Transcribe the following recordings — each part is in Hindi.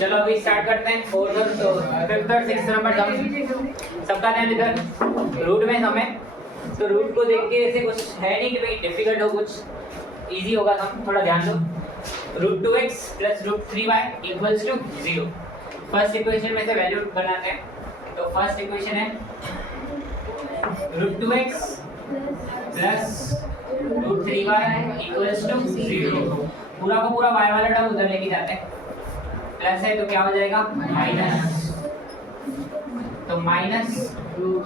चलो अभी स्टार्ट करते हैं। फोर्थ और फिफ्थ और सिक्स्थ नंबर सम सबका ध्यान इधर रूट में सम है, तो रूट को देख के ऐसे कुछ है नहीं कि भाई डिफिकल्ट हो, कुछ इजी होगा सम, थोड़ा ध्यान दो। Root 2x plus root 3y equals to 0। First equation में से वैल्यू बनाते हैं, तो फर्स्ट इक्वेशन है root 2x plus root 3y equals to 0। पूरा का पूरा y वाला टर्म उधर लेके जाते हैं, प्लस है तो क्या हो जाएगा माइनस, तो माइनस रूट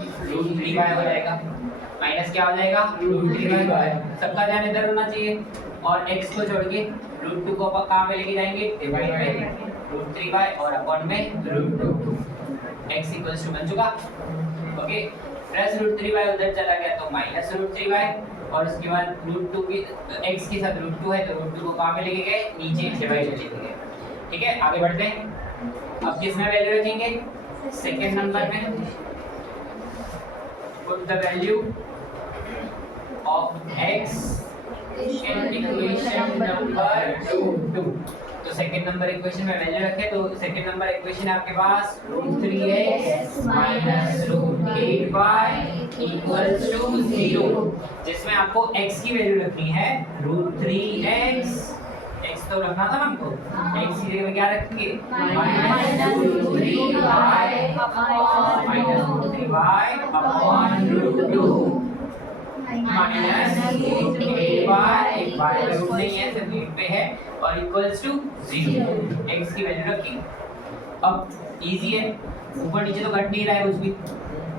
3y हो जाएगा, माइनस क्या हो जाएगा रूट 3y। सबका ध्यान इधर होना चाहिए, और x को छोड़ के रूट 2 को कहाँ पे लेके जाएंगे डिवाइड में रूट 3y और अपॉन में रूट 2, x इक्वल्स टू बन चुका। ओके, प्लस रूट 3y उधर चला गया तो माइनस रूट 3y, और उसके बाद रूट 2 की x के साथ रूट 2 है तो रूट 2 को कहाँ पे लेके गए नीचे डिवाइड में लेके गए। ठीक है, आगे बढ़ते हैं। अब किसमें वैल्यू रखेंगे सेकंड नंबर में, put the value of x in equation number 2। तो सेकंड नंबर इक्वेशन में वैल्यू रखे, तो सेकंड नंबर इक्वेशन है आपके पास root 3x minus root 8y equals to 0, जिसमें आपको x की वैल्यू रखनी है रूट 3x, x तो रखना था ना हमको, x की जगह क्या रखेंगे minus root 3y upon root 2 minus root 8y, एक y का रूट नहीं है सिर्फ 8 पे है, और इक्वल्स टू 0। x की वैल्यू रखी। अब इजी है, ऊपर नीचे तो घट नहीं रहा है, कुछ भी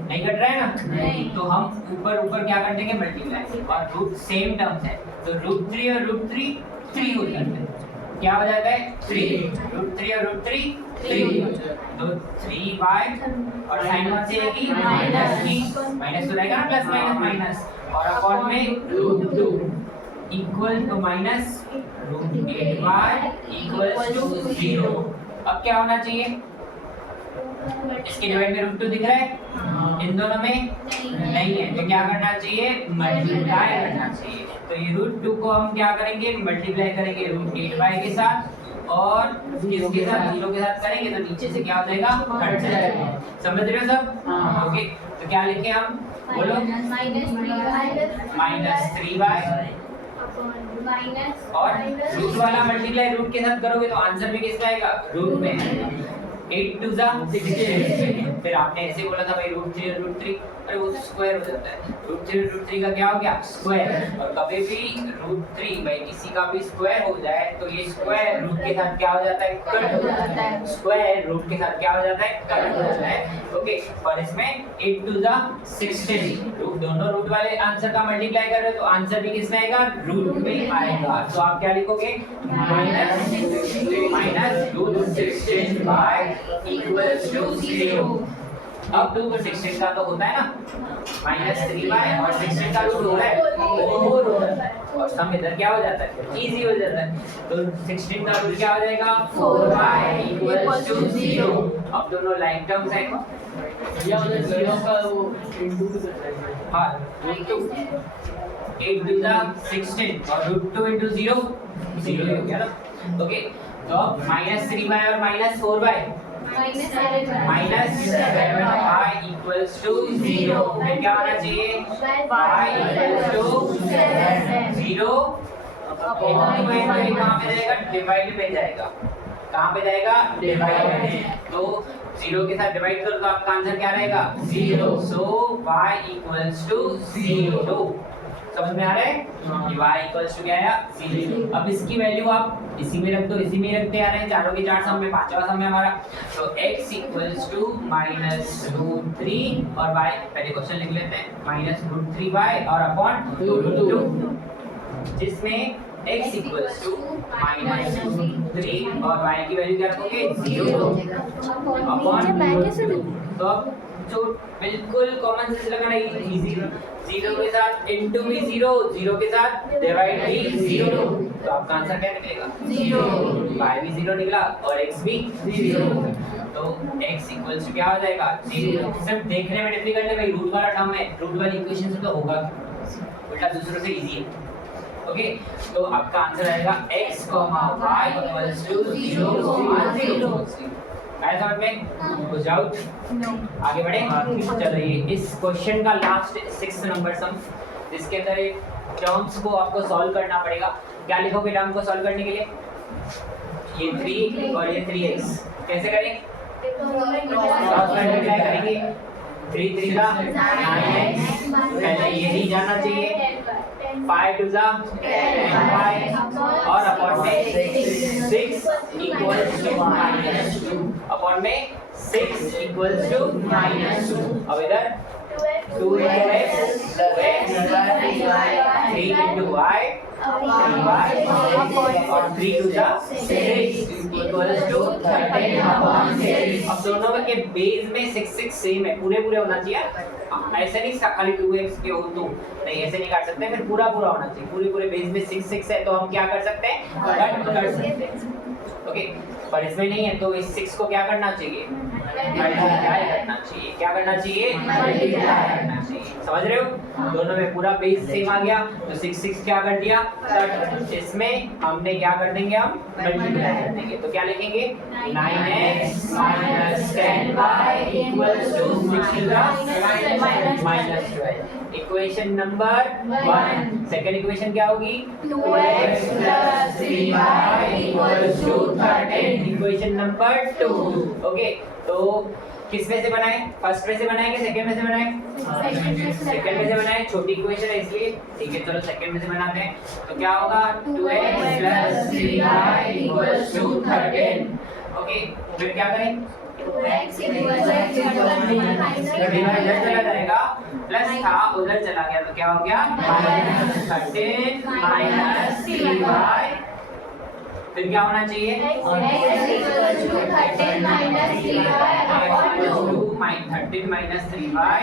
नहीं घट रहा है ना, नहीं। तो हम ऊपर ऊपर क्या कर देंगे मल्टीप्लाई, और रूट सेम टर्म्स है तो रूट 3 और रूट 3 3 हो जाता है, क्या हो जाता है 3, रूट 3 और रूट 3 3, तो 3y और साइन कौन सी आएगी माइनस, माइनस तो रहेगा ना प्लस माइनस माइनस, और अपॉन में root 2 equal to minus root 8y equals to 0। अब क्या होना चाहिए, इसके डिवाइड में रूट 2 दिख रहा है, इन दोनों में नहीं है, तो क्या करना चाहिए मल्टीप्लाई करना चाहिए। तो ये रूट 2 को हम क्या करेंगे मल्टीप्लाई करेंगे रूट 8y के साथ, और किसके साथ 0 के साथ करेंगे तो नीचे से क्या हो जाएगा कट जाएगा। समझ रहे हो सब? ओके, तो क्या लिखे हम बोलो माइनस 3y और रूट वाला मल्टीप्लाई रूट के साथ करोगे तो आंसर भी किसका आएगा रूट में, 8 2 16। फिर आपने ऐसे बोला था भाई रूट 3 और रूट 3, अरे वो स्क्वायर हो जाता है, रूट 3 और रूट 3 का क्या हो गया स्क्वायर, और कभी भी रूट 3 भाई किसी का भी स्क्वायर हो जाए तो ये स्क्वायर रूट के साथ क्या हो जाता है कट हो जाता है, स्क्वायर रूट के साथ क्या हो जाता है कट हो जाता है। ओके, और इसमें 8 2 16, रूट दोनों रूट वाले आंसर का मल्टीप्लाई कर रहे हो तो आंसर भी किसमें आएगा रूट में आएगा। तो आप क्या लिखोगे minus root 16y equals to 0। अब 2 को 16 का तो होता है ना माइनस 3y, और 16 का रूट हो रहा है 4 हो जाता है, और सम इधर क्या हो जाता है इजी हो जाता है, तो 16 का रूट क्या हो जाएगा 4y इक्वल्स टू 0। अब दोनों लाइक टर्म्स हैं, या उधर 0 का वो इनटू हां रूट 2 8 2 16 और रूट 2 into 0 0 हो गया ना। ओके, तो अब माइनस 3y और minus 4y minus 7y equals to 0। फिर क्या होना चाहिए y इक्वल्स टू 0 कहाँ पे जाएगा डिवाइड में जाएगा, कहाँ पे जाएगा डिवाइड में, तो 0 के साथ डिवाइड करो तो आपका आंसर क्या रहेगा 0। सो y इक्वल्स टू 0। समझ में आ रहा है y इक्वल्स टू क्या आया 0। अब इसकी वैल्यू आप इसी में रख दो, इसी में रखते आ रहे हैं, चारों के चार सम में पांचवा सम है हमारा, तो x equals to minus root 3 और y पहले क्वेश्चन लिख लेते हैं माइनस रूट 3y और अपॉन रूट 2, जिसमें x equals to minus root 3 और y की वैल्यू क्या रखोगे 0 अपॉन। तो अब जो बिल्कुल कॉमन सेंस लगाना इजी, 0 के साथ इनटू भी 0, 0 के साथ डिवाइड भी 0, तो आपका आंसर क्या निकलेगा 0। y भी 0 निकला और x भी 0, तो x इक्वल्स टू क्या हो जाएगा 0। सिर्फ देखने में डिफिकल्ट है भाई, रूट वाला टर्म है, रूट वाली इक्वेशन से तो होगा उल्टा दूसरों से इजी है। ओके, तो आपका आंसर आएगा x, y इक्वल्स टू 0, 0। आया समझ में? कुछ डाउट? आगे बढ़े? चलो ये इस क्वेश्चन का लास्ट 6 नंबर सम, जिसके अंदर एक टर्म्स को आपको सॉल्व करना पड़ेगा। क्या लिखोगे टर्म को सॉल्व करने के लिए? ये 3 और ये 3x कैसे करें? क्रॉस मल्टीप्लाई करेंगे। 3 3 का 9x, पहले यही जाना चाहिए। 5 2 जा 10 और अपॉन में 6 इक्वल्स टू -2, अपॉन में 6 इक्वल्स टू -2। अब इधर 2 into x, 3 into y, 3y और 3 2 जा 6 इक्वल्स टू 13/6। अब दोनों के बेस में 6 6 सेम है, पूरे पूरे होना चाहिए। ऐसे नहीं खाली 2x के हो तो नहीं, ऐसे नहीं काट सकते, फिर पूरा पूरा होना चाहिए। पूरे पूरे बेस में 6 6 है, तो हम क्या कर सकते हैं? कट कर सकते हैं। ओके, पर इसमें नहीं है, तो इस 6 को क्या करना चाहिए? मल्टीप्लाई करना चाहिए। क्या करना चाहिए? मल्टीप्लाई करना चाहिए। समझ रहे हो? दोनों में पूरा बेस सेम आ गया, तो 6 6 क्या कर दिया? कट। इसमें हमने क्या कर देंगे? हम मल्टीप्लाई कर देंगे। तो क्या लिखेंगे? 9x - 10y equals to 6 - 12। Equation number 1। Second equation क्या होगी? 2x + 3y equals to 13। Equation number 2। Okay, तो किस में से बनाए? फर्स्ट में से बनाए कि सेकंड में से बनाए? सेकंड में से बनाए। छोटी इक्वेशन है इसलिए, ठीक है, चलो सेकंड में से बनाते हैं। तो क्या होगा? 2x + 3y equals to 13। Okay, फिर क्या करें? 2x इधर चला जाएगा, प्लस था उधर चला गया, तो क्या हो गया? -13 - 3y। फिर क्या होना चाहिए? x 13 - 3y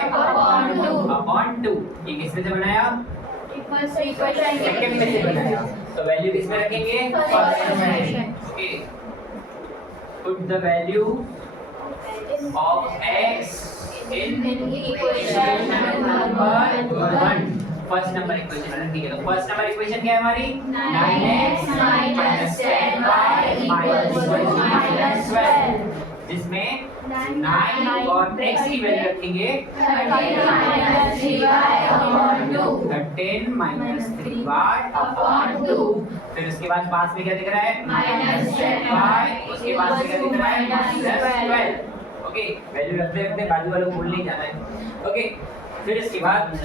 upon 2। ये किस में से बनाया? सेकंड में से बनाया। तो वैल्यू किस में रखेंगे? फर्स्ट में। Okay, put the value of x in equation number 1। First number equation में रखिए। तो फर्स्ट नंबर इक्वेशन क्या है हमारी? 9x - 10y = -12, जिसमें 9 और x की वैल्यू रखेंगे 13 - 3y/2। फिर उसके बाद पास में क्या दिख रहा है? -10y। उसके बाद में क्या दिख रहा है? +12। ओके, वैल्यू रखते रखते बाजू वालों को भूल नहीं जाना है। ओके, फिर इसके बाद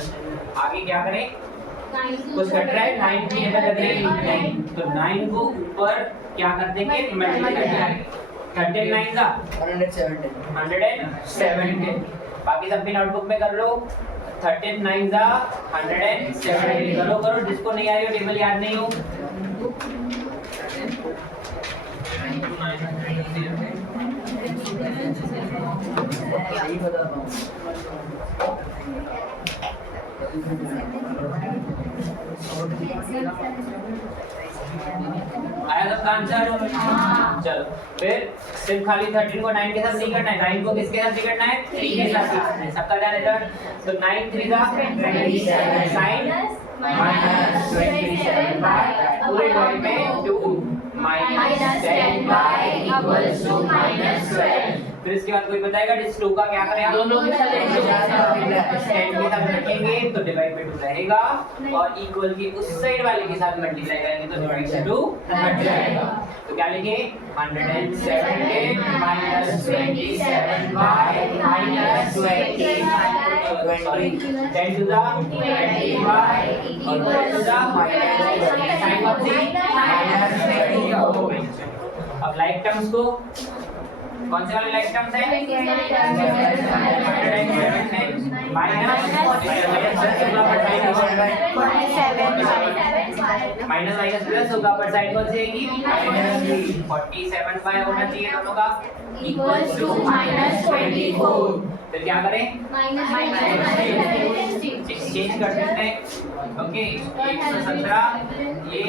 आगे क्या करें? कुछ कट रहा है, 9 की जगह लग रही है 9, तो 9 को ऊपर क्या कर देंगे? मल्टीप्लाई कर देंगे। 13 9 जा 117। बाकी सब भी नोटबुक में कर लो। 13 9 जा 117। करो, जिसको नहीं आ रही हो, टेबल याद नहीं हो। सही बताता हूँ। आया सबका आंसर? चलो, फिर सिर्फ खाली 13 को 9 के साथ नहीं करना है, 9 को किसके साथ नहीं करना है? 3 के साथ करना है। सबका ध्यान इधर। तो 9 3 का 27 साइन -27 पूरे डॉट में 2 -10y इक्वल्स टू -12। फिर इसके बाद कोई बताएगा इस 2 का क्या करें? दोनों के साथ 10 के साथ रखेंगे तो डिवाइड बाय 2 रहेगा, और इक्वल के उस साइड वाले के साथ मल्टीप्लाई करेंगे तो डिवाइड बाय 2 हट जाएगा। तो क्या लिखेंगे? 117 - 27y -20 10 to the 20y equal to the sin of the -20। अब लाइक टर्म्स को कौन से वाले लाइक टर्म्स हैं? माइनस माइनस प्लस होगा, पर साइन कौन सी आएगी? 47 होना चाहिए दोनों का इक्वल्स टू -24। फिर क्या करें? एक्सचेंज कर देते हैं। ओके, 117 ये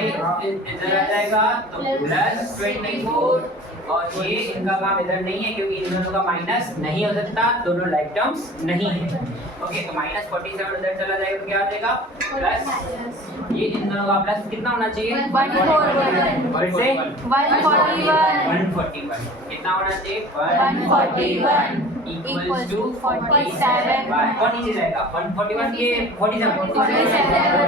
इधर आ जाएगा तो +24, और ये इनका काम इधर नहीं है क्योंकि इन दोनों का माइनस नहीं हो सकता, दोनों लाइक टर्म्स नहीं है। ओके, तो -47 उधर चला जाएगा तो क्या आ जाएगा? प्लस ये इन दोनों का प्लस कितना होना चाहिए 141 वर्ड से 141 141 कितना होना चाहिए 141 इक्वल्स टू 47 कौन नीचे जाएगा 141 के 47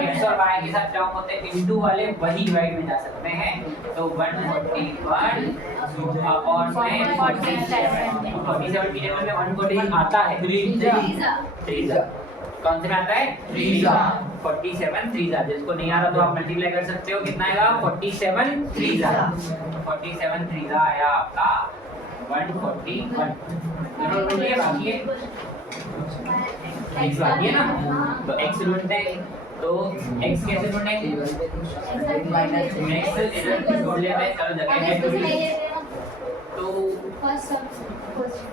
x और y के साथ टर्म होते हैं इनटू वाले वही डिवाइड में जा सकते हैं तो 141 अपॉन में 47 की जगह में 141 आता है 3 कौन से में आता है 3 47 3 जिसको नहीं आ रहा तो आप मल्टीप्लाई कर सकते हो कितना आएगा 47 3 आया आपका 141 दोनों रूट ये बाकी है x बाकी है ना तो x ढूंढते हैं तो x कैसे ढूंढेंगे x इधर ढूंढ लेते हैं चलो जगह है तो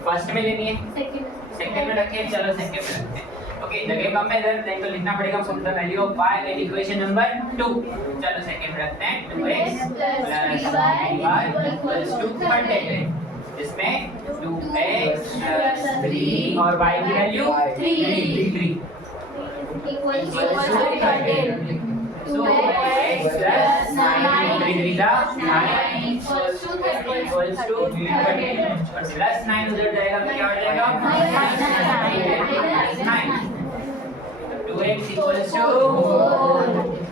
फर्स्ट में लेनी है सेकंड में रखिए चलो सेकंड में रखते हैं ओके जगह कम है इधर नहीं तो लिखना पड़ेगा from the value of y in equation number 2 चलो सेकंड में रखते हैं 2x + 3y = 100 इसमें 2x + 3 और y की value 3 equals to 13 so x + 9 equals to 13 और प्लस 9 उधर जाएगा तो क्या हो जाएगा -9 2x equals to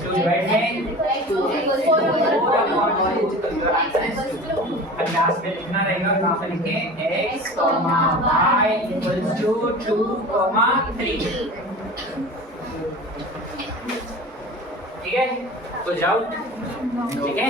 2 डिवाइड में 4 अब लास्ट में लिखना रहेगा कहां पे लिखें x, y equals to 2, 3 ठीक है कुछ डाउट ठीक है